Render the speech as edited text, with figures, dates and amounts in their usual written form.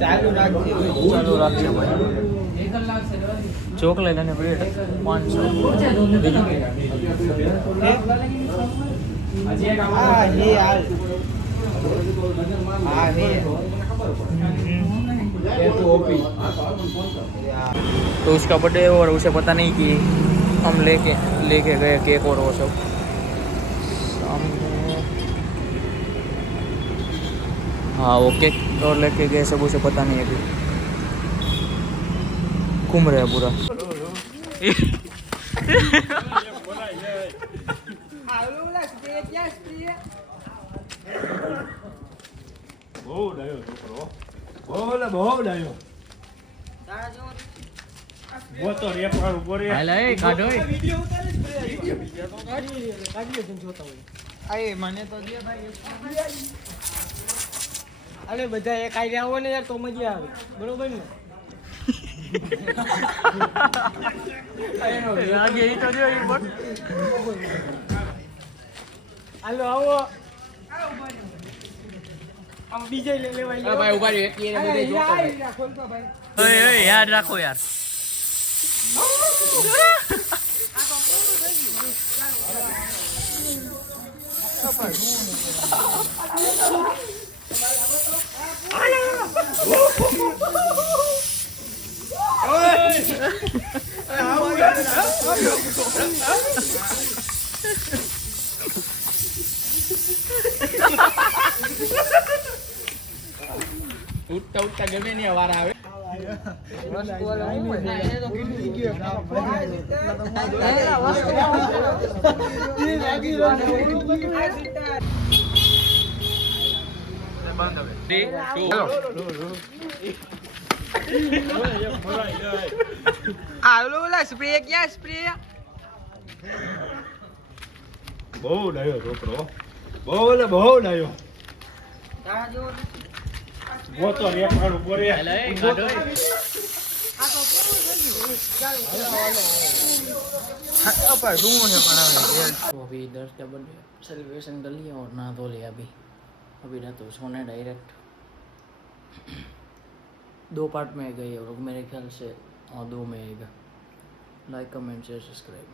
ચાલુ રાખજે ભાઈ. ચોકલેટ અને બ્રેડ 500. तो उसका बर्थडे और उसे पता नहीं कि हम लेके गए केक और वो सब सामने. हाँ वो केक और लेके गए सब उसे पता नहीं है अभी. घूम रहे हैं पूरा. અરે બધા એક આઈ આવો ને યાર તો મજા આવે બરોબર ને હાલો આવો આમ બીજે લેવાય ભાઈ ઉભા રહ્યો એક ભાઈ યાદ રાખો યાર. ઉઠતા ગમે ને વાર આવે સ્પ્રે ક્યાં સ્પ્રે બહુ ડાયો છોકરો બહુ ડાયો ગોતો રે પાડું બોરે अभी 10 का बर्थडे सेलिब्रेशन कर लिया और नहा धो लिया. अभी ना तो सोने डायरेक्ट 2 पार्ट में गई और मेरे ख्याल से 2 में आएगा. Like comment share subscribe.